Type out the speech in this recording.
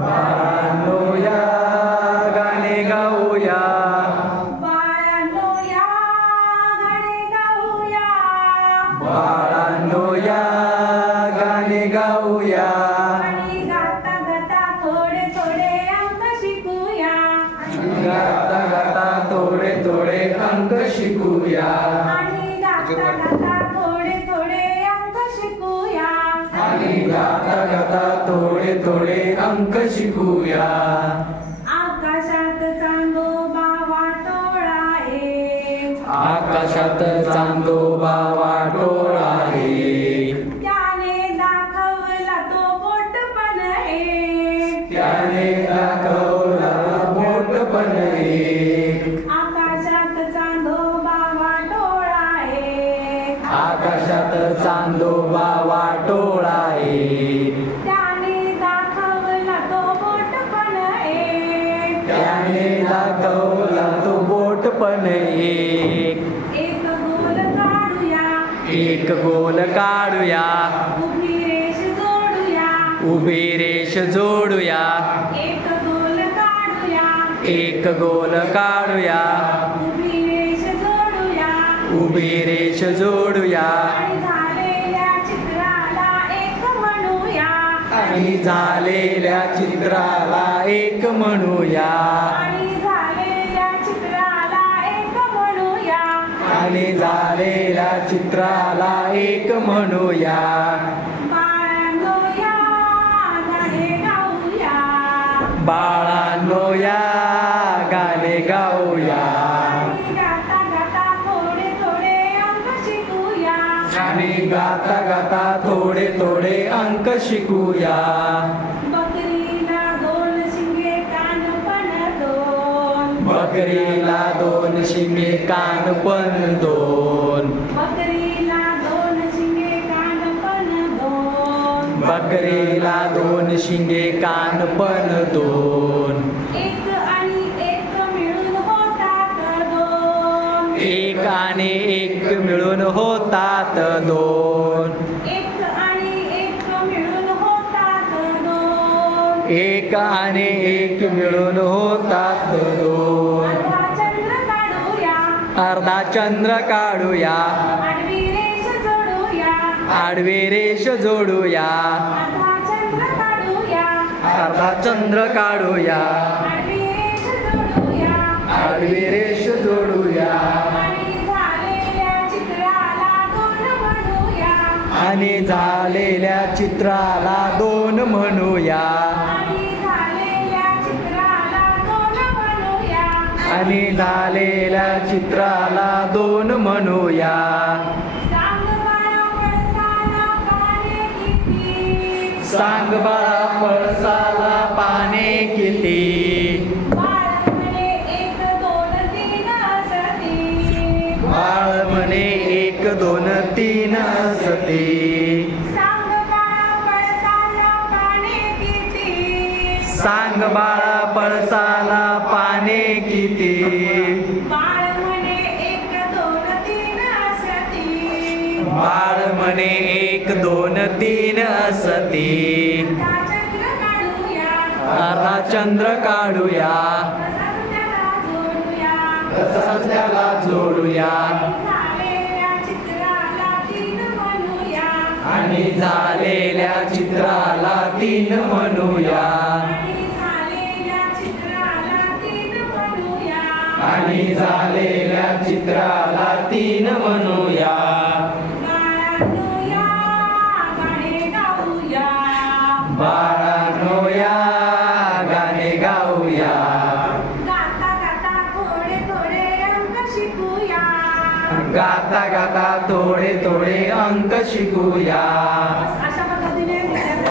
बाळांनो या गाणे गाऊया. बाळांनो या गाणे गाऊया. बाळांनो या गाणे गाऊया. आणि गाता गाता थोडे थोडे अंक शिकूया. गाता गाता थोडे थोडे अंक शिकूया. आणि गाता गाता थोडे थोडे अंक शिकूया. आणि गाता गाता थोडे थोडे अंक शिकूया. आकाशात चांदोबा वाटोळा आहे. आकाशात चांदोबा वाटोळा आहे. त्याने दाखवला तो बोटपण आहे. त्याने दाखवला बोटपण एक. आकाशात चांदोबा वाटोळा आहे. आकाशात चांदोबा वाटोळा आहे. त्याने दाखवला तो बोटपण आहे. त्याने दाखवला तो बोटपण एक. एक गोल काढूया. एक गोल काढूया. उभी रेष जोडूया. उभी रेष जोडूया. एक गोल काढूया. एक गोल काढूया. उभी रेष जोडूया. उभी रेष जोडूया. आणि झालेल्या चित्राला एक म्हणूया. आणि झालेल्या चित्राला एक म्हणूया. आणि झालेल्या चित्राला एक म्हणूया. आणि झालेल्या चित्राला एक म्हणूया. बाळांनो या गाणे गाऊया. बाळांनो या गाणे गाऊया. आणि गाता गाता थोडे थोडे अंक शिकूया. आणि गाता गाता थोडे थोडे अंक शिकूया. बकरीला दोन शिंगे कान पण दोन. बकरीला दोन शिंगे कान पण दोन. बकरीला दोन शिंगे कान पण दोन. बकरीला दोन शिंगे कान पण दोन. एक आणि एक मिळून होतात दोन. एक आणि एक मिळून होतात दोन. एक आणि एक मिळून होतात दोन. एक आणि एक मिळून होतात दोन. अर्धा चंद्र काढूया. अर्धा चंद्र काढूया. आडवी रेष जोडूया. आडवी रेष जोडूया. अर्धा चंद्र काढूया. अर्धा चंद्र काढूया. आडवी रेष जोडूया. आडवी रेष जोडूया. आणि झालेल्या चित्राला दोन म्हणूया. आणि झालेल्या चित्राला दोन म्हणूया. आणि झालेल्या चित्राला दोन म्हणूया. आणि झालेल्या चित्राला दोन म्हणूया. सांग बाळा पळसाला पाने किती. सांग बाळा पळसाला पाने किती. बाळ म्हणे एक दोन तीन असती. बाळ म्हणे एक दोन तीन असते. सांग बाळा पळसाला पाने किती. सांग बाळा पळसाला पाने किती. बाळ म्हणे एक दोन तीन असती. बाळ म्हणे एक दोन तीन असते. अर्धा चंद्र काढूया. अर्धा चंद्र काढूया. तसाच त्याला जोडूया. तसाच त्याला जोडूया. झालेल्या चित्राला तीन म्हणूया. आणि झालेल्या चित्राला तीन म्हणूया. आणि झालेल्या चित्राला तीन म्हणूया. आणि झालेल्या चित्राला तीन म्हणूया. बाळांनो या गाणे गाऊया. बाळांनो या गाणे गाऊया. गाता गाता थोडे थोडे अंक शिकूया. गाता गाता थोडे थोडे अंक शिकूया. अशा